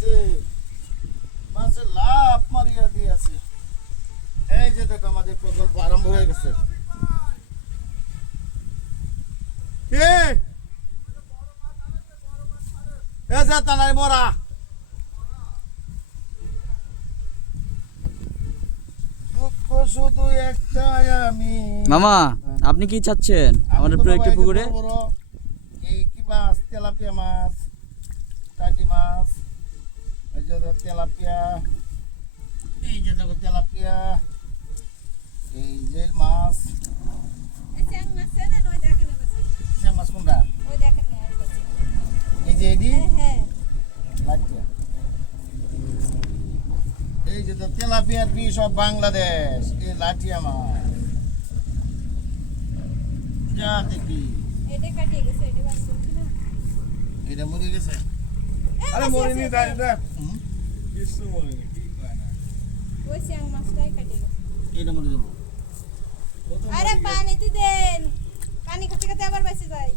যে মাছে লাভ মারিয়া দিয়েছে। এই যে দেখো আমাদের প্রকল্প আরম্ভ হয়ে গেছে। তানাই মরা দুঃখ শুধু একটাই আমি। মামা আপনি কি চাচ্ছেন আমাদের প্রজেক্টের পুকুরে? এই কি মাছ, তেলাপিয়া মাছ, টাকি মাছ, এই যে তেলাপিয়া, এই যে দেখো তেলাপিয়া, এই যে মাছ, সে মাছ কোনটা? এই যে এডি লাটিয়া, এই যে তেলাপিয়ার পিস অফ বাংলাদেশ, এই লাটিয়া মাছ। যা দেখি এটা মরে গেছে। আরে মরিনি দাঁড়িয়ে দেখ কিছু মরিনি কি কয় না এটা মরে যাবো। আরে পানিতে দেন, পানি খেতে খেতে আবার বেঁচে যায়।